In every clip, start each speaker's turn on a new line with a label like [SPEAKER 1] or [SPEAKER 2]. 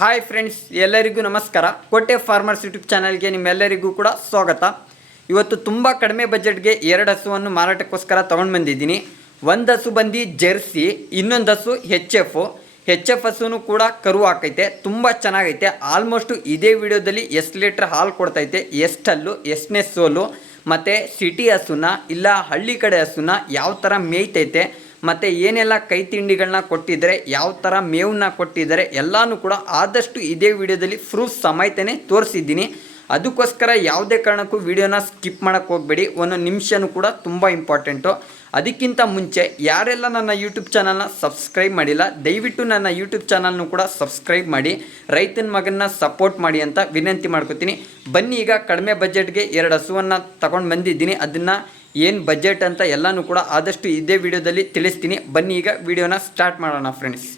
[SPEAKER 1] Hi friends ಎಲ್ಲರಿಗೂ ನಮಸ್ಕಾರ. ಕೋಟೆ ಫಾರ್ಮರ್ಸ್ ಯೂಟ್ಯೂಬ್ ಚಾನಲ್ಗೆ ನಿಮ್ಮೆಲ್ಲರಿಗೂ ಕೂಡ ಸ್ವಾಗತ. ಇವತ್ತು ತುಂಬ ಕಡಿಮೆ ಬಜೆಟ್ಗೆ ಎರಡು ಹಸುವನ್ನು ಮಾರಾಟಕ್ಕೋಸ್ಕರ ತೊಗೊಂಡು ಬಂದಿದ್ದೀನಿ. ಒಂದು ಹಸು ಬಂದು ಜೆರ್ಸಿ, ಇನ್ನೊಂದು ಹಸು ಹೆಚ್ ಎಫ್ ಹೆಚ್ ಎಫ್ ಹಸುನು ಕೂಡ ಕರು ಹಾಕೈತೆ, ತುಂಬ ಚೆನ್ನಾಗೈತೆ. ಆಲ್ಮೋಸ್ಟು ಇದೇ ವಿಡಿಯೋದಲ್ಲಿ ಎಷ್ಟು ಲೀಟ್ರ್ ಹಾಲು ಕೊಡ್ತೈತೆ ಎಷ್ಟಲ್ಲು ಎಷ್ಟನೇ ಸೋಲು, ಮತ್ತು ಸಿಟಿ ಹಸುನ, ಇಲ್ಲ ಹಳ್ಳಿ ಕಡೆ ಹಸುನ ಯಾವ ಥರ ಮೇಯ್ತೈತೆ ಮತ್ತು ಏನೆಲ್ಲ ಕೈ ತಿಂಡಿಗಳನ್ನ ಕೊಟ್ಟಿದ್ದಾರೆ ಯಾವ ಥರ ಮೇವನ್ನ ಕೊಟ್ಟಿದ್ದಾರೆ, ಎಲ್ಲನೂ ಕೂಡ ಆದಷ್ಟು ಇದೇ ವಿಡಿಯೋದಲ್ಲಿ ಪ್ರೂಫ್ ಸಮೇತನೇ ತೋರಿಸಿದ್ದೀನಿ. ಅದಕ್ಕೋಸ್ಕರ ಯಾವುದೇ ಕಾರಣಕ್ಕೂ ವಿಡಿಯೋನ ಸ್ಕಿಪ್ ಮಾಡೋಕ್ಕೆ ಹೋಗಬೇಡಿ. ಒಂದು ನಿಮಿಷನೂ ಕೂಡ ತುಂಬ ಇಂಪಾರ್ಟೆಂಟು ಅದಕ್ಕಿಂತ ಮುಂಚೆ ಯಾರೆಲ್ಲ ನನ್ನ ಯೂಟ್ಯೂಬ್ ಚಾನಲ್ನ ಸಬ್ಸ್ಕ್ರೈಬ್ ಮಾಡಿಲ್ಲ, ದಯವಿಟ್ಟು ನನ್ನ ಯೂಟ್ಯೂಬ್ ಚಾನಲ್ನು ಕೂಡ ಸಬ್ಸ್ಕ್ರೈಬ್ ಮಾಡಿ. ರೈತನ ಮಗನ್ನ ಸಪೋರ್ಟ್ ಮಾಡಿ ಅಂತ ವಿನಂತಿ ಮಾಡ್ಕೋತೀನಿ. ಬನ್ನಿ ಈಗ ಕಡಿಮೆ ಬಜೆಟ್ಗೆ ಎರಡು ಹಸುವನ್ನು ತಗೊಂಡು ಬಂದಿದ್ದೀನಿ. ಅದನ್ನು ಏನು ಬಜೆಟ್ ಅಂತ ಎಲ್ಲನೂ ಕೂಡ ಆದಷ್ಟು ಇದೇ ವಿಡಿಯೋದಲ್ಲಿ ತಿಳಿಸ್ತೀನಿ. ಬನ್ನಿ ಈಗ ವಿಡಿಯೋನ ಸ್ಟಾರ್ಟ್ ಮಾಡೋಣ ಫ್ರೆಂಡ್ಸ್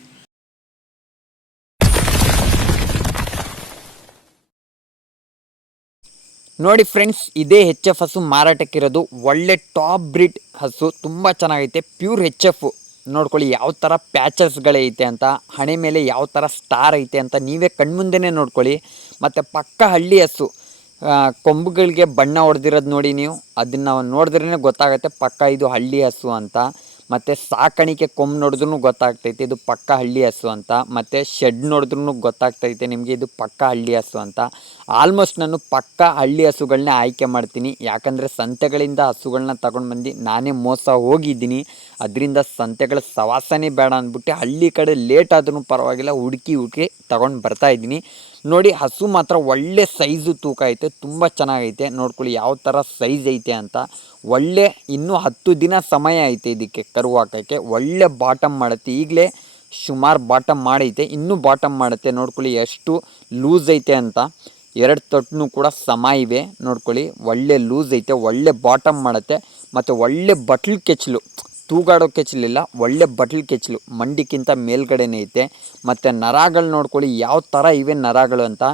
[SPEAKER 1] ನೋಡಿ ಫ್ರೆಂಡ್ಸ್ ಇದೇ ಹೆಚ್ ಎಫ್ ಹಸು ಮಾರಾಟಕ್ಕಿರೋದು. ಒಳ್ಳೆ ಟಾಪ್ ಬ್ರಿಡ್ ಹಸು, ತುಂಬ ಚೆನ್ನಾಗೈತೆ. ಪ್ಯೂರ್ ಹೆಚ್ ಎಫ್ ನೋಡ್ಕೊಳ್ಳಿ, ಯಾವ ಥರ ಪ್ಯಾಚಸ್ಗಳೈತೆ ಅಂತ, ಹಣೆ ಮೇಲೆ ಯಾವ ಥರ ಸ್ಟಾರ್ ಐತೆ ಅಂತ ನೀವೇ ಕಣ್ಮುಂದೆನೇ ನೋಡ್ಕೊಳ್ಳಿ. ಮತ್ತು ಪಕ್ಕ ಹಳ್ಳಿ ಹಸು ಕೊಂಬುಗಳಿಗೆ ಬಣ್ಣ ಹೊಡೆದಿರೋದು ನೋಡಿ ನೀವು. ಅದನ್ನು ನೋಡಿದ್ರೇ ಗೊತ್ತಾಗುತ್ತೆ, ಪಕ್ಕ ಇದು ಹಳ್ಳಿ ಹಸು ಅಂತ. ಮತ್ತು ಸಾಕಾಣಿಕೆ ಕೊಂಬು ನೋಡಿದ್ರೂ ಗೊತ್ತಾಗ್ತೈತೆ, ಇದು ಪಕ್ಕ ಹಳ್ಳಿ ಹಸು ಅಂತ. ಮತ್ತು ಶೆಡ್ ನೋಡಿದ್ರೂ ಗೊತ್ತಾಗ್ತೈತೆ ನಿಮಗೆ, ಇದು ಪಕ್ಕ ಹಳ್ಳಿ ಹಸು ಅಂತ. ಆಲ್ಮೋಸ್ಟ್ ನಾನು ಪಕ್ಕ ಹಳ್ಳಿ ಹಸುಗಳನ್ನೇ ಆಯ್ಕೆ ಮಾಡ್ತೀನಿ. ಯಾಕಂದರೆ ಸಂತೆಗಳಿಂದ ಹಸುಗಳನ್ನ ತಗೊಂಡು ಬಂದು ನಾನೇ ಮೋಸ ಹೋಗಿದ್ದೀನಿ. ಅದರಿಂದ ಸಂತೆಗಳ ಸವಾಸನೇ ಬೇಡ ಅಂದ್ಬಿಟ್ಟು ಹಳ್ಳಿ ಕಡೆ ಲೇಟ್ ಆದ್ರೂ ಪರವಾಗಿಲ್ಲ, ಹುಡುಕಿ ಹುಡುಕಿ ತಗೊಂಡು ಬರ್ತಾ ಇದ್ದೀನಿ. ನೋಡಿ, ಹಸು ಮಾತ್ರ ಒಳ್ಳೆ ಸೈಜು ತೂಕ ಐತೆ, ತುಂಬ ಚೆನ್ನಾಗೈತೆ. ನೋಡ್ಕೊಳ್ಳಿ, ಯಾವ ಥರ ಸೈಜ್ ಐತೆ ಅಂತ. ಒಳ್ಳೆ, ಇನ್ನೂ ಹತ್ತು ದಿನ ಸಮಯ ಐತೆ ಇದಕ್ಕೆ ಕರು ಹಾಕೋಕ್ಕೆ ಒಳ್ಳೆ ಬಾಟಮ್ ಮಾಡುತ್ತೆ. ಈಗಲೇ ಸುಮಾರು ಬಾಟಮ್ ಮಾಡೈತೆ. ಇನ್ನೂ ಬಾಟಮ್ ಮಾಡುತ್ತೆ. ನೋಡ್ಕೊಳ್ಳಿ, ಎಷ್ಟು ಲೂಸ್ ಐತೆ ಅಂತ. ಎರಡು ತೊಟ್ಟನು ಕೂಡ ಸಮ ಇವೆ. ನೋಡ್ಕೊಳ್ಳಿ, ಒಳ್ಳೆ ಲೂಸ್ ಐತೆ. ಒಳ್ಳೆ ಬಾಟಮ್ ಮಾಡುತ್ತೆ. ಮತ್ತು ಒಳ್ಳೆ ಬಟ್ಲು ಕೆಚ್ಚಲು. ತೂಗಾಡೋ ಕೆಚ್ಚಲಿಲ್ಲ ಒಳ್ಳೆ ಬಟ್ಲು ಕೆಚ್ಚಲು ಮಂಡಿಕ್ಕಿಂತ ಮೇಲ್ಗಡೆನೇ ಐತೆ. ಮತ್ತು ನರಗಳು ನೋಡ್ಕೊಳ್ಳಿ, ಯಾವ ಥರ ಇವೆ ನರಗಳು ಅಂತ.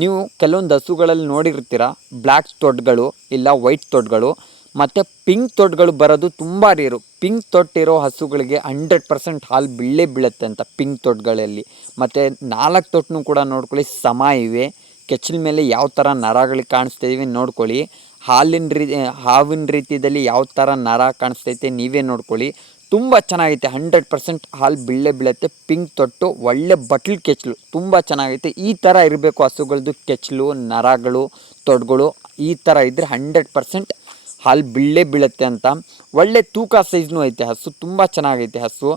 [SPEAKER 1] ನೀವು ಕೆಲವೊಂದು ಹಸುಗಳಲ್ಲಿ ನೋಡಿರ್ತೀರ ಬ್ಲ್ಯಾಕ್ ತೊಡ್ಗಳು ಇಲ್ಲ ವೈಟ್ ತೊಡ್ಗಳು ಮತ್ತು ಪಿಂಕ್ ತೊಟ್ಗಳು ಬರೋದು ತುಂಬ ರೇರು. ಪಿಂಕ್ ತೊಟ್ಟಿರೋ ಹಸುಗಳಿಗೆ ಹಂಡ್ರೆಡ್ ಪರ್ಸೆಂಟ್ ಹಾಲು ಬೀಳೇ ಬೀಳುತ್ತೆ ಅಂತ ಪಿಂಕ್ ತೊಟ್ಗಳಲ್ಲಿ. ಮತ್ತು ನಾಲ್ಕು ತೊಟ್ಟನು ಕೂಡ ನೋಡ್ಕೊಳ್ಳಿ, ಸಮ ಇವೆ. ಕೆಚ್ಚಲ ಮೇಲೆ ಯಾವ ಥರ ನರಗಳು ಕಾಣಿಸ್ತಾ ಇವೆ ನೋಡ್ಕೊಳ್ಳಿ. ಹಾಲಿನ ರೀ, ಹಾವಿನ ರೀತಿಯಲ್ಲಿ ಯಾವ ಥರ ನರ ಕಾಣಿಸ್ತೈತೆ ನೀವೇ ನೋಡ್ಕೊಳ್ಳಿ. ತುಂಬ ಚೆನ್ನಾಗೈತೆ, ಹಂಡ್ರೆಡ್ ಪರ್ಸೆಂಟ್ ಹಾಲು ಬಿಳ್ಳೆ ಬೀಳುತ್ತೆ, ಪಿಂಕ್ ತೊಟ್ಟು, ಒಳ್ಳೆ ಬಟ್ಲು ಕೆಚ್ಚಲು ತುಂಬ ಚೆನ್ನಾಗೈತೆ. ಈ ಥರ ಇರಬೇಕು ಹಸುಗಳದ್ದು ಕೆಚ್ಚಲು ನರಗಳು, ತೊಡ್ಗಳು, ಈ ಥರ ಇದ್ದರೆ ಹಂಡ್ರೆಡ್ ಪರ್ಸೆಂಟ್ ಹಾಲು ಬಿಳ್ಳೆ ಬೀಳತ್ತೆ ಅಂತ. ಒಳ್ಳೆ ತೂಕ ಸೈಜ್ನೂ ಐತೆ ಹಸು, ತುಂಬ ಚೆನ್ನಾಗೈತೆ ಹಸು.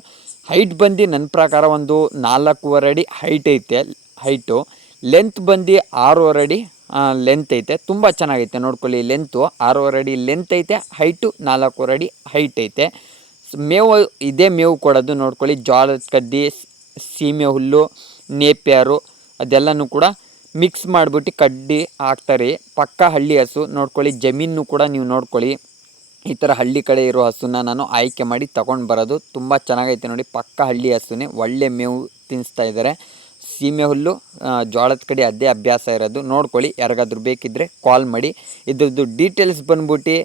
[SPEAKER 1] ಹೈಟ್ ಬಂದು ನನ್ನ ಪ್ರಕಾರ ಒಂದು ನಾಲ್ಕೂವರೆ ಅಡಿ ಹೈಟ್ ಐತೆ, ಹೈಟು. ಲೆಂತ್ ಬಂದು ಆರೂವರೆ ಅಡಿ ಲೆಂತ್ ಐತೆ. ತುಂಬ ಚೆನ್ನಾಗೈತೆ ನೋಡ್ಕೊಳ್ಳಿ ಲೆಂತು ಆರೂವರೆ ಅಡಿ ಲೆಂತ್ ಐತೆ ಹೈಟು ನಾಲ್ಕೂವರೆ ಅಡಿ ಹೈಟ್ ಐತೆ. ಮೇವು, ಇದೇ ಮೇವು ಕೊಡೋದು ನೋಡ್ಕೊಳ್ಳಿ. ಜೋಳದ ಕಡ್ಡಿ ಸೀಮೆ ಹುಲ್ಲು, ನೇಪ್ಯಾರು ಅದೆಲ್ಲನೂ ಕೂಡ ಮಿಕ್ಸ್ ಮಾಡಿಬಿಟ್ಟು ಕಡ್ಡಿ ಹಾಕ್ತಾರೆ. ಪಕ್ಕ ಹಳ್ಳಿ ಹಸು ನೋಡ್ಕೊಳ್ಳಿ. ಜಮೀನು ಕೂಡ ನೀವು ನೋಡ್ಕೊಳ್ಳಿ. ಈ ಥರ ಹಳ್ಳಿ ಕಡೆ ಇರೋ ಹಸುನ ನಾನು ಆಯ್ಕೆ ಮಾಡಿ ತಗೊಂಡು ಬರೋದು. ತುಂಬ ಚೆನ್ನಾಗೈತೆ ನೋಡಿ. ಪಕ್ಕ ಹಳ್ಳಿ ಹಸುನೇ ಒಳ್ಳೆ ಮೇವು ತಿನ್ನಿಸ್ತಾ ಇದ್ದಾರೆ. ಸೀಮೆ ಹುಲ್ಲು ಜೋಳದ ಕಡೆ ಅದೇ ಅಭ್ಯಾಸ ಇರೋದು. ನೋಡ್ಕೊಳ್ಳಿ, ಯಾರಿಗಾದ್ರೂ ಬೇಕಿದ್ದರೆ ಕಾಲ್ ಮಾಡಿ. ಇದ್ರದ್ದು ಡೀಟೇಲ್ಸ್ ಬಂದ್ಬಿಟ್ಟು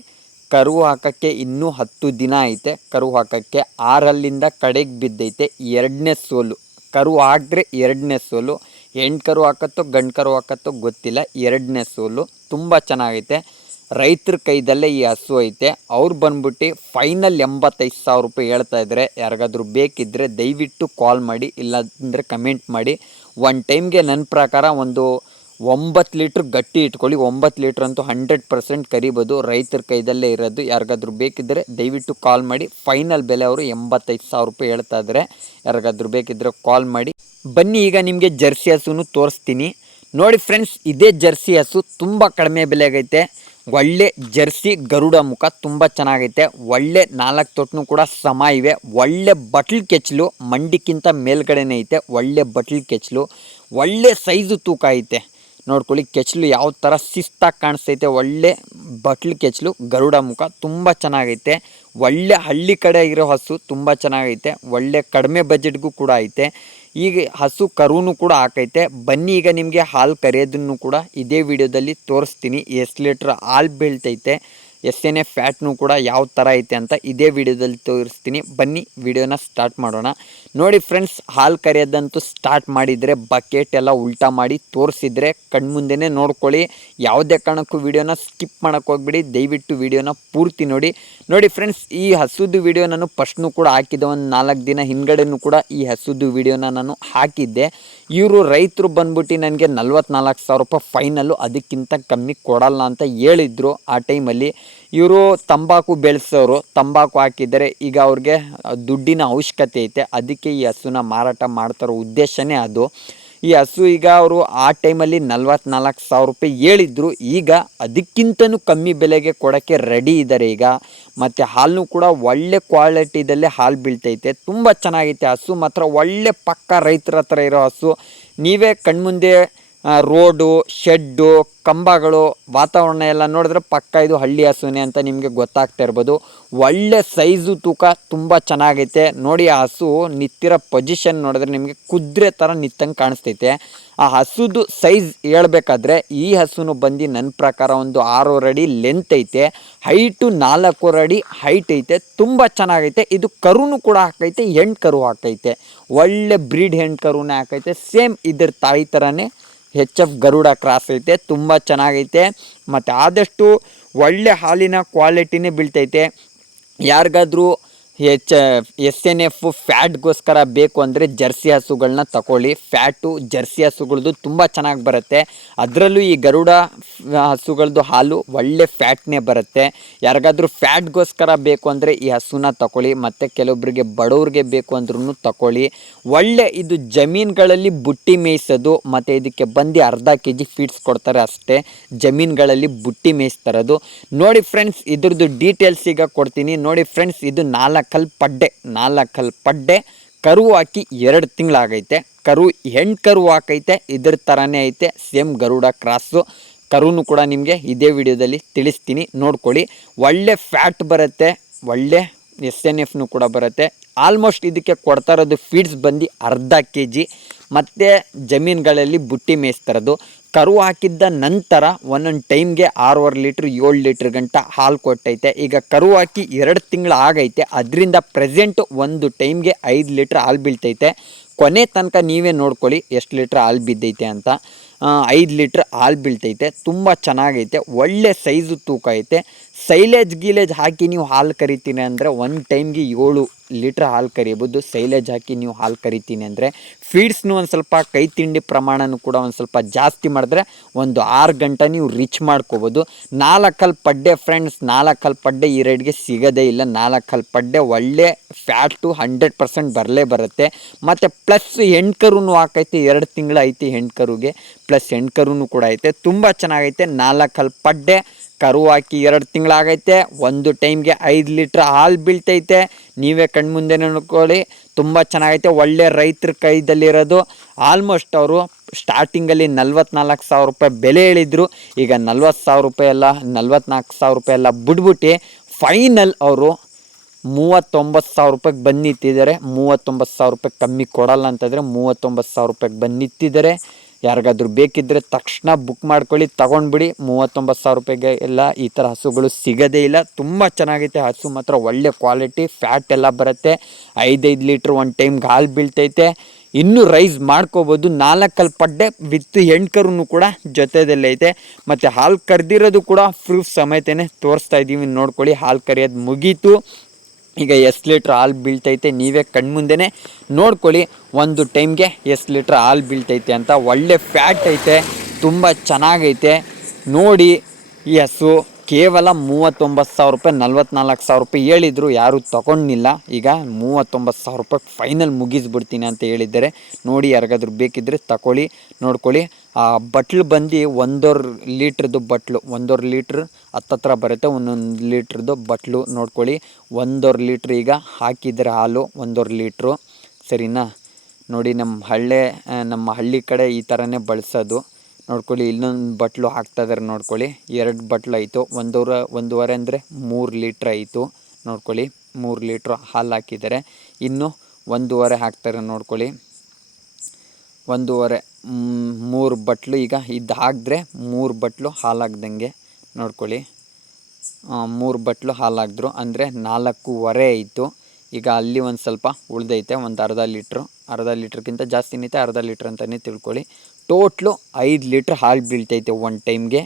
[SPEAKER 1] ಕರು ಹಾಕೋಕ್ಕೆ ಇನ್ನೂ ಹತ್ತು ದಿನ ಐತೆ. ಕರು ಹಾಕೋಕ್ಕೆ ಆರಲ್ಲಿಂದ ಕಡೆಗೆ ಬಿದ್ದೈತೆ. ಎರಡನೇ ಸೋಲು. ಕರು ಹಾಕಿದ್ರೆ ಎರಡನೇ ಸೋಲು. ಹೆಣ್ಣು ಕರು ಹಾಕತ್ತೋ, ಗಂಡು ಕರು ಹಾಕತ್ತೋ ಗೊತ್ತಿಲ್ಲ. ಎರಡನೇ ಸೋಲು. ತುಂಬ ಚೆನ್ನಾಗೈತೆ. ರೈತರ ಕೈದಲ್ಲೇ ಈ ಹಸು ಐತೆ. ಅವ್ರು ಬಂದ್ಬಿಟ್ಟು ಫೈನಲ್ ಎಂಬತ್ತೈದು ಸಾವಿರ ರೂಪಾಯಿ ಹೇಳ್ತಾ ಇದ್ದಾರೆ ಯಾರಿಗಾದ್ರೂ ಬೇಕಿದ್ದರೆ ದಯವಿಟ್ಟು ಕಾಲ್ ಮಾಡಿ, ಇಲ್ಲಾಂದರೆ ಕಮೆಂಟ್ ಮಾಡಿ. ಒನ್ ಟೈಮ್ಗೆ ನನ್ನ ಪ್ರಕಾರ ಒಂದು ಒಂಬತ್ತು ಲೀಟ್ರ್ ಗಟ್ಟಿ ಇಟ್ಕೊಳ್ಳಿ. ಒಂಬತ್ತು ಲೀಟ್ರ್ ಅಂತೂ ಹಂಡ್ರೆಡ್ ಪರ್ಸೆಂಟ್ ಕರಿಬೋದು. ರೈತರ ಕೈದಲ್ಲೇ ಇರೋದು. ಯಾರಿಗಾದ್ರೂ ಬೇಕಿದ್ದರೆ ದಯವಿಟ್ಟು ಕಾಲ್ ಮಾಡಿ. ಫೈನಲ್ ಬೆಲೆ ಅವರು ಎಂಬತ್ತೈದು ಸಾವಿರ ರೂಪಾಯಿ ಹೇಳ್ತಾ ಇದ್ದಾರೆ ಯಾರಿಗಾದ್ರೂ ಬೇಕಿದ್ದರೆ ಕಾಲ್ ಮಾಡಿ. ಬನ್ನಿ, ಈಗ ನಿಮಗೆ ಜರ್ಸಿ ಹಸುನು ತೋರಿಸ್ತೀನಿ. ನೋಡಿ ಫ್ರೆಂಡ್ಸ್, ಇದೇ ಜರ್ಸಿ ಹಸು ತುಂಬ ಕಡಿಮೆ ಬೆಲೆಗೈತೆ. ಒಳ್ಳೆ ಜರ್ಸಿ ಗರುಡ ಮುಖ ತುಂಬ ಚೆನ್ನಾಗೈತೆ. ಒಳ್ಳೆ ನಾಲ್ಕು ತೊಟ್ಟನು ಕೂಡ ಸಮ ಇವೆ. ಒಳ್ಳೆ ಬಟ್ಲ್ ಕೆಚ್ಚಲು ಮಂಡಿಕ್ಕಿಂತ ಮೇಲ್ಗಡೆನೇ ಐತೆ. ಒಳ್ಳೆ ಬಟ್ಲ್ ಕೆಚ್ಚಲು. ಒಳ್ಳೆ ಸೈಜು ತೂಕ ಐತೆ. ನೋಡ್ಕೊಳ್ಳಿ, ಕೆಚ್ಚಲು ಯಾವ ಥರ ಶಿಸ್ತಾಗಿ ಕಾಣಿಸ್ತೈತೆ. ಒಳ್ಳೆ ಬಟ್ಲ್ ಕೆಚ್ಚಲು, ಗರುಡ ಮುಖ ತುಂಬ ಚೆನ್ನಾಗೈತೆ. ಒಳ್ಳೆ ಹಳ್ಳಿ ಕಡೆ ಇರೋ ಹಸು ತುಂಬ ಚೆನ್ನಾಗೈತೆ. ಒಳ್ಳೆ ಕಡಿಮೆ ಬಜೆಟ್ಗೂ ಕೂಡ ಐತೆ. ಈಗ ಹಸು ಕರುನು ಕೂಡ ಹಾಕೈತೆ ಬನ್ನಿ ಈಗ ನಿಮಗೆ ಹಾಲು ಕರೆಯೋದನ್ನು ಕೂಡ ಇದೇ ವಿಡಿಯೋದಲ್ಲಿ ತೋರಿಸ್ತೀನಿ. ಎಷ್ಟು ಲೀಟ್ರ್ ಹಾಲು ಬೀಳ್ತೈತೆ. ಎಸ್ ಎನ್ ಎಫ್ ಫ್ಯಾಟ್ನು ಕೂಡ ಯಾವ ಥರ ಐತೆ ಅಂತ ಇದೇ ವಿಡಿಯೋದಲ್ಲಿ ತೋರಿಸ್ತೀನಿ. ಬನ್ನಿ, ವಿಡಿಯೋನ ಸ್ಟಾರ್ಟ್ ಮಾಡೋಣ. ನೋಡಿ ಫ್ರೆಂಡ್ಸ್, ಹಾಲು ಕರೆಯೋದಂತೂ ಸ್ಟಾರ್ಟ್ ಮಾಡಿದರೆ ಬಕೆಟ್ ಎಲ್ಲ ಉಲ್ಟಾ ಮಾಡಿ ತೋರಿಸಿದ್ರೆ ಕಣ್ಮುಂದೆನೇ ನೋಡ್ಕೊಳ್ಳಿ. ಯಾವುದೇ ಕಾರಣಕ್ಕೂ ವಿಡಿಯೋನ ಸ್ಕಿಪ್ ಮಾಡೋಕ್ಕೆ ಹೋಗ್ಬಿಡಿ. ದಯವಿಟ್ಟು ವಿಡಿಯೋನ ಪೂರ್ತಿ ನೋಡಿ. ನೋಡಿ ಫ್ರೆಂಡ್ಸ್, ಈ ಹಸುದು ವಿಡಿಯೋ ನಾನು ಫಸ್ಟ್ನು ಕೂಡ ಹಾಕಿದ್ದೆ. ಒಂದು ನಾಲ್ಕು ದಿನ ಹಿಂದ್ಗಡೆನೂ ಕೂಡ ಈ ಹಸುದು ವಿಡಿಯೋನ ನಾನು ಹಾಕಿದ್ದೆ. ಇವರು ರೈತರು ಬಂದ್ಬಿಟ್ಟು ನನಗೆ ನಲ್ವತ್ನಾಲ್ಕು ಸಾವಿರ ರೂಪಾಯಿ ಫೈನಲ್ಲು ಅದಕ್ಕಿಂತ ಕಮ್ಮಿ ಕೊಡಲ್ಲ ಅಂತ ಹೇಳಿದ್ರು ಆ ಟೈಮಲ್ಲಿ. ಇವರು ತಂಬಾಕು ಬೆಳೆಸೋರು, ತಂಬಾಕು ಹಾಕಿದರೆ ಈಗ ಅವ್ರಿಗೆ ದುಡ್ಡಿನ ಅವಶ್ಯಕತೆ ಐತೆ. ಅದಕ್ಕೆ ಈ ಹಸುನ ಮಾರಾಟ ಮಾಡ್ತಾರೋ ಉದ್ದೇಶನೇ ಅದು. ಈ ಹಸು ಈಗ ಅವರು ಆ ಟೈಮಲ್ಲಿ ನಲ್ವತ್ನಾಲ್ಕು ಸಾವಿರ ರೂಪಾಯಿ ಹೇಳಿದ್ರು. ಈಗ ಅದಕ್ಕಿಂತನೂ ಕಮ್ಮಿ ಬೆಲೆಗೆ ಕೊಡೋಕ್ಕೆ ರೆಡಿ ಇದ್ದಾರೆ ಈಗ. ಮತ್ತು ಹಾಲು ಕೂಡ ಒಳ್ಳೆ ಕ್ವಾಲಿಟಿದಲ್ಲೇ ಹಾಲು ಬೀಳ್ತೈತೆ. ತುಂಬ ಚೆನ್ನಾಗೈತೆ ಹಸು ಮಾತ್ರ. ಒಳ್ಳೆ ಪಕ್ಕ ರೈತರ ಹತ್ರ ಇರೋ ಹಸು. ನೀವೇ ಕಣ್ಮುಂದೆ ರೋಡು, ಶೆಡ್ಡು, ಕಂಬಗಳು, ವಾತಾವರಣ ಎಲ್ಲ ನೋಡಿದ್ರೆ ಪಕ್ಕ ಇದು ಹಳ್ಳಿ ಹಸುನೆ ಅಂತ ನಿಮಗೆ ಗೊತ್ತಾಗ್ತಾ ಇರ್ಬೋದು. ಒಳ್ಳೆ ಸೈಜು ತೂಕ ತುಂಬ ಚೆನ್ನಾಗೈತೆ. ನೋಡಿ ಆ ಹಸು ನಿತ್ತಿರೋ ಪೊಸಿಷನ್ ನೋಡಿದ್ರೆ ನಿಮಗೆ ಕುದುರೆ ಥರ ನಿತ್ತಂಗೆ ಕಾಣಿಸ್ತೈತೆ. ಆ ಹಸುದು ಸೈಜ್ ಹೇಳ್ಬೇಕಾದ್ರೆ ಈ ಹಸುನು ಬಂದು ನನ್ನ ಪ್ರಕಾರ ಒಂದು ಆರೂವರೆ ಅಡಿ ಲೆಂತ್ ಐತೆ. ಹೈಟು ನಾಲ್ಕೂವರೆ ಅಡಿ ಹೈಟ್ ಐತೆ. ತುಂಬ ಚೆನ್ನಾಗೈತೆ. ಇದು ಕರುನು ಕೂಡ ಹಾಕೈತೆ, ಹೆಣ್ಣು ಕರು ಹಾಕೈತೆ. ಒಳ್ಳೆ ಬ್ರೀಡ್ ಹೆಣ್ಣು ಕರುನೇ ಹಾಕೈತೆ. ಸೇಮ್ ಇದ್ರ ತಾಯಿ ಥರನೇ ಹೆಚ್ ಎಫ್ ಗರುಡ ಕ್ರಾಸ್ ಐತೆ ತುಂಬ ಚೆನ್ನಾಗೈತೆ ಮತ್ತು ಆದಷ್ಟು ಒಳ್ಳೆ ಹಾಲಿನ ಕ್ವಾಲಿಟಿನೇ ಬೀಳ್ತೈತೆ. ಯಾರಿಗಾದ್ರೂ ಹೆಚ್ ಎಸ್ ಎನ್ ಎಫ್ ಫ್ಯಾಟ್ಗೋಸ್ಕರ ಬೇಕು ಅಂದರೆ ಜರ್ಸಿ ಹಸುಗಳನ್ನ ತಗೊಳ್ಳಿ ಫ್ಯಾಟು, ಜರ್ಸಿ ಹಸುಗಳದ್ದು ತುಂಬ ಚೆನ್ನಾಗಿ ಬರುತ್ತೆ. ಅದರಲ್ಲೂ ಈ ಗರುಡ ಹಸುಗಳದ್ದು ಹಾಲು ಒಳ್ಳೆ ಫ್ಯಾಟ್ನೇ ಬರುತ್ತೆ. ಯಾರಿಗಾದರೂ ಫ್ಯಾಟ್ಗೋಸ್ಕರ ಬೇಕು ಅಂದರೆ ಈ ಹಸುನ ತಗೊಳ್ಳಿ ಮತ್ತು ಕೆಲವೊಬ್ಬರಿಗೆ ಬಡವ್ರಿಗೆ ಬೇಕು ಅಂದ್ರೂ ತಗೊಳ್ಳಿ ಒಳ್ಳೆ ಇದು ಜಮೀನುಗಳಲ್ಲಿ ಬುಟ್ಟಿ ಮೇಯಿಸೋದು, ಮತ್ತು ಇದಕ್ಕೆ ಬಂದು ಅರ್ಧ ಕೆ ಜಿ ಫೀಡ್ಸ್ ಕೊಡ್ತಾರೆ ಅಷ್ಟೇ. ಜಮೀನುಗಳಲ್ಲಿ ಬುಟ್ಟಿ ಮೇಯಿಸ್ತಾರದು ನೋಡಿ ಫ್ರೆಂಡ್ಸ್ ಇದ್ರದ್ದು ಡೀಟೇಲ್ಸ್ ಈಗ ಕೊಡ್ತೀನಿ. ನೋಡಿ ಫ್ರೆಂಡ್ಸ್ ಇದು ನಾಲ್ಕಲ್ ಪಡ್ಡೆ ನಾಲ್ಕಲ್ ಪಡ್ಡೆ ಕರು ಹಾಕಿ ಎರಡು ತಿಂಗಳಾಗೈತೆ. ಕರು ಹೆಣ್ಣು ಕರು ಹಾಕೈತೆ, ಇದ್ರ ಥರನೇ ಐತೆ, ಸೇಮ್ ಗರುಡ ಕ್ರಾಸು. ಕರುನು ಕೂಡ ನಿಮಗೆ ಇದೇ ವಿಡಿಯೋದಲ್ಲಿ ತಿಳಿಸ್ತೀನಿ, ನೋಡ್ಕೊಳ್ಳಿ. ಒಳ್ಳೆ ಫ್ಯಾಟ್ ಬರುತ್ತೆ, ಒಳ್ಳೆ ಎಸ್ ಎನ್ ಎಫ್ನು ಕೂಡ ಬರುತ್ತೆ. ಆಲ್ಮೋಸ್ಟ್ ಇದಕ್ಕೆ ಕೊಡ್ತಾ ಇರೋದು ಫೀಡ್ಸ್ ಬಂದು ಅರ್ಧ ಕೆ ಜಿ ಮತ್ತು ಜಮೀನುಗಳಲ್ಲಿ ಬುಟ್ಟಿ ಮೇಯಿಸ್ತಾರದು. ಕರು ಹಾಕಿದ್ದ ನಂತರ ಒಂದೊಂದು ಟೈಮ್ಗೆ ಆರೂವರೆ ಲೀಟ್ರ್, ಏಳು ಲೀಟ್ರ್ ಗಂಟ ಹಾಲು ಕೊಟ್ಟೈತೆ. ಈಗ ಕರು ಹಾಕಿ ಎರಡು ತಿಂಗಳು ಆಗೈತೆ. ಅದರಿಂದ ಪ್ರೆಸೆಂಟ್ ಒಂದು ಟೈಮ್ಗೆ ಐದು ಲೀಟ್ರ್ ಹಾಲು ಬೀಳ್ತೈತೆ. ಕೊನೆ ತನಕ ನೀವೇ ನೋಡ್ಕೊಳ್ಳಿ ಎಷ್ಟು ಲೀಟ್ರ್ ಹಾಲು ಬಿದ್ದೈತೆ ಅಂತ. ಐದು ಲೀಟ್ರ್ ಹಾಲು ಬೀಳ್ತೈತೆ. ತುಂಬ ಚೆನ್ನಾಗೈತೆ. ಒಳ್ಳೆ ಸೈಜು ತೂಕ ಐತೆ. ಸೈಲೇಜ್ ಗೀಲೇಜ್ ಹಾಕಿ ನೀವು ಹಾಲು ಕರಿತೀನಿ ಅಂದರೆ ಒಂದು ಟೈಮ್ಗೆ ಏಳು ಲೀಟ್ರ್ ಹಾಲು ಕರಿಬೋದು. ಸೈಲೇಜ್ ಹಾಕಿ ನೀವು ಹಾಲು ಕರಿತೀನಿ ಅಂದರೆ ಫೀಡ್ಸ್ನು ಒಂದು ಸ್ವಲ್ಪ ಕೈ ತಿಂಡಿ ಪ್ರಮಾಣನೂ ಕೂಡ ಒಂದು ಸ್ವಲ್ಪ ಜಾಸ್ತಿ ಮಾಡಿದ್ರೆ ಒಂದು ಆರು ಗಂಟೆ ನೀವು ರಿಚ್ ಮಾಡ್ಕೋಬೋದು. ನಾಲ್ಕಲ್ ಪಡ್ಡೆ ಫ್ರೆಂಡ್ಸ್ ನಾಲ್ಕಲ್ ಪಡ್ಡೆ ಈ ಸಿಗೋದೇ ಇಲ್ಲ. ನಾಲ್ಕಲ್ ಪಡ್ಡೆ ಒಳ್ಳೆ ಫ್ಯಾಟು ಹಂಡ್ರೆಡ್ ಪರ್ಸೆಂಟ್ ಬರಲೇ ಬರುತ್ತೆ. ಮತ್ತು ಪ್ಲಸ್ ಹೆಣ್ಕರೂ ಹಾಕೈತೆ ಎರಡು ತಿಂಗಳು ಐತಿ ಹೆಣ್ಕರುಗೆ ಪ್ಲಸ್ ಹೆಣ್ಕರೂ ಕೂಡ ಐತೆ. ತುಂಬ ಚೆನ್ನಾಗೈತೆ. ನಾಲ್ಕಲ್ ಪಡ್ಡೆ ಕರು ಹಾಕಿ ಎರಡು ತಿಂಗಳಾಗೈತೆ, ಒಂದು ಟೈಮ್ಗೆ ಐದು ಲೀಟ್ರ್ ಹಾಲು ಬೀಳ್ತೈತೆ. ನೀವೇ ಕಣ್ಮುಂದೆ ನೋಡ್ಕೊಳ್ಳಿ, ತುಂಬ ಚೆನ್ನಾಗೈತೆ. ಒಳ್ಳೆ ರೈತರ ಕೈದಲ್ಲಿರೋದು. ಆಲ್ಮೋಸ್ಟ್ ಅವರು ಸ್ಟಾರ್ಟಿಂಗಲ್ಲಿ ನಲ್ವತ್ನಾಲ್ಕು ಸಾವಿರ ರೂಪಾಯಿ ಬೆಲೆ ಹೇಳಿದರು. ಈಗ ನಲ್ವತ್ತು ಸಾವಿರ ರೂಪಾಯಿ ಎಲ್ಲ, ನಲ್ವತ್ನಾಲ್ಕು ಸಾವಿರ ರೂಪಾಯಿ ಎಲ್ಲ ಬಿಡ್ಬಿಟ್ಟು ಫೈನಲ್ ಅವರು ಮೂವತ್ತೊಂಬತ್ತು ಸಾವಿರ ರೂಪಾಯಿಗೆ ಬಂದು ನಿಂತಿದ್ದಾರೆ ಮೂವತ್ತೊಂಬತ್ತು ಸಾವಿರ ರೂಪಾಯಿ ಕಮ್ಮಿ ಕೊಡಲ್ಲ ಅಂತಂದರೆ ಮೂವತ್ತೊಂಬತ್ತು ಸಾವಿರ ರೂಪಾಯಿಗೆ ಬಂದು ನಿಂತಿದ್ದಾರೆ ಯಾರಿಗಾದ್ರೂ ಬೇಕಿದ್ದರೆ ತಕ್ಷಣ ಬುಕ್ ಮಾಡ್ಕೊಳ್ಳಿ, ತಗೊಂಡ್ಬಿಡಿ. ಮೂವತ್ತೊಂಬತ್ತು ಸಾವಿರ ರೂಪಾಯಿಗೆ ಎಲ್ಲ ಈ ಥರ ಹಸುಗಳು ಸಿಗೋದೇ ಇಲ್ಲ. ತುಂಬ ಚೆನ್ನಾಗೈತೆ. ಹಸು ಮಾತ್ರ ಒಳ್ಳೆ ಕ್ವಾಲಿಟಿ ಫ್ಯಾಟ್ ಎಲ್ಲ ಬರುತ್ತೆ. ಐದೈದು ಲೀಟ್ರ್ ಒಂದು ಟೈಮ್ಗೆ ಹಾಲು ಬೀಳ್ತೈತೆ. ಇನ್ನೂ ರೈಸ್ ಮಾಡ್ಕೋಬೋದು. ನಾಲ್ಕಲ್ಲಿ ಪಡ್ಡೆ ವಿತ್ ಹೆಣ್ಕರುನು ಕೂಡ ಜೊತೆದಲ್ಲೈತೆ ಮತ್ತು ಹಾಲು ಕರೆದಿರೋದು ಕೂಡ ಪ್ರೂಫ್ ಸಮೇತನೇ ತೋರಿಸ್ತಾ ಇದ್ದೀವಿ. ನೋಡ್ಕೊಳ್ಳಿ, ಹಾಲು ಕರೆಯೋದು ಮುಗೀತು. ಈಗ ಎಷ್ಟು ಲೀಟ್ರ್ ಹಾಲು ಬೀಳ್ತೈತೆ, ನೀವೇ ಕಣ್ಮುಂದೆನೇ ನೋಡ್ಕೊಳ್ಳಿ, ಒಂದು ಟೈಮ್ಗೆ ಎಷ್ಟು ಲೀಟ್ರ್ ಹಾಲು ಬೀಳ್ತೈತೆ ಅಂತ. ಒಳ್ಳೆ ಫ್ಯಾಟ್ ಐತೆ, ತುಂಬ ಚೆನ್ನಾಗೈತೆ. ನೋಡಿ ಈ ಕೇವಲ ಮೂವತ್ತೊಂಬತ್ತು ಸಾವಿರ ರೂಪಾಯಿ, ನಲ್ವತ್ನಾಲ್ಕು ಸಾವಿರ ರೂಪಾಯಿ ಹೇಳಿದ್ರು, ಯಾರೂ ತಗೊಂಡಿಲ್ಲ. ಈಗ ಮೂವತ್ತೊಂಬತ್ತು ಸಾವಿರ ರೂಪಾಯಿ ಫೈನಲ್ ಮುಗಿಸ್ಬಿಡ್ತೀನಿ ಅಂತ ಹೇಳಿದ್ದಾರೆ. ನೋಡಿ, ಯಾರಿಗಾದ್ರೂ ಬೇಕಿದ್ದರೆ ತಗೊಳ್ಳಿ, ನೋಡ್ಕೊಳ್ಳಿ. ಆ ಬಟ್ಲು ಬಂದು ಒಂದೂವರೆ ಲೀಟ್ರದ್ದು ಬಟ್ಲು ಒಂದೂವರೆ ಲೀಟ್ರ್ ಹತ್ತತ್ರ ಬರುತ್ತೆ, ಒಂದೊಂದು ಲೀಟ್ರದ್ದು ಬಟ್ಲು ನೋಡ್ಕೊಳ್ಳಿ. ಒಂದೂವರೆ ಲೀಟ್ರ್ ಈಗ ಹಾಕಿದರೆ ಹಾಲು ಒಂದೂವರೆ ಲೀಟ್ರು. ಸರಿನಾ? ನೋಡಿ ನಮ್ಮ ಹಳ್ಳೆ ನಮ್ಮ ಹಳ್ಳಿ ಕಡೆ ಈ ಥರನೇ ಬಳಸೋದು. ನೋಡ್ಕೊಳ್ಳಿ ಇನ್ನೊಂದು ಬಟ್ಲು ಹಾಕ್ತಾ ಇದಾರೆ ನೋಡ್ಕೊಳ್ಳಿ. ಎರಡು ಬಟ್ಲು ಆಯಿತು. ಒಂದೂವರೆ ಒಂದೂವರೆ ಅಂದರೆ ಮೂರು ಲೀಟ್ರ್ ಆಯಿತು. ನೋಡ್ಕೊಳ್ಳಿ, ಮೂರು ಲೀಟ್ರ್ ಹಾಲು ಹಾಕಿದ್ದಾರೆ. ಇನ್ನು ಒಂದೂವರೆ ಹಾಕ್ತಾರೆ ನೋಡ್ಕೊಳ್ಳಿ. ಒಂದೂವರೆ. ಮೂರು ಬಟ್ಲು ಈಗ ಇದು ಹಾಕಿದ್ರೆ ಮೂರು ಬಟ್ಲು ಹಾಲಾಗ್ದಂಗೆ ನೋಡ್ಕೊಳ್ಳಿ. ಮೂರು ಬಟ್ಲು ಹಾಲಾಗಿದ್ರು ಅಂದರೆ ನಾಲ್ಕೂವರೆ ಆಯಿತು. ಈಗ ಅಲ್ಲಿ ಒಂದು ಸ್ವಲ್ಪ ಉಳ್ದೈತೆ, ಒಂದು ಅರ್ಧ ಲೀಟ್ರು. ಅರ್ಧ ಲೀಟ್ರ್ಗಿಂತ ಜಾಸ್ತಿ ನಿಂತೆ ಅರ್ಧ ಲೀಟ್ರ್ ಅಂತಲೇ ತಿಳ್ಕೊಳ್ಳಿ. ಟೋಟ್ಲು ಐದು ಲೀಟ್ರ್ ಹಾಲು ಬೀಳ್ತೈತೆ ಒನ್ ಟೈಮ್ಗೆ.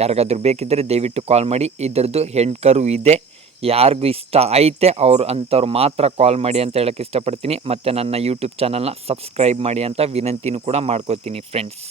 [SPEAKER 1] ಯಾರಿಗಾದ್ರೂ ಬೇಕಿದ್ದರೆ ದಯವಿಟ್ಟು ಕಾಲ್ ಮಾಡಿ. ಇದ್ರದ್ದು ಹೆಂಡ್ಕರು ಕರು ಇದೆ. ಯಾರಿಗೂ ಇಷ್ಟ ಐತೆ, ಅವ್ರು ಅಂಥವ್ರು ಮಾತ್ರ ಕಾಲ್ ಮಾಡಿ ಅಂತ ಹೇಳೋಕ್ಕೆ ಇಷ್ಟಪಡ್ತೀನಿ. ಮತ್ತು ನನ್ನ ಯೂಟ್ಯೂಬ್ ಚಾನಲ್ನ ಸಬ್ಸ್ಕ್ರೈಬ್ ಮಾಡಿ ಅಂತ ವಿನಂತಿನೂ ಕೂಡ ಮಾಡ್ಕೋತೀನಿ ಫ್ರೆಂಡ್ಸ್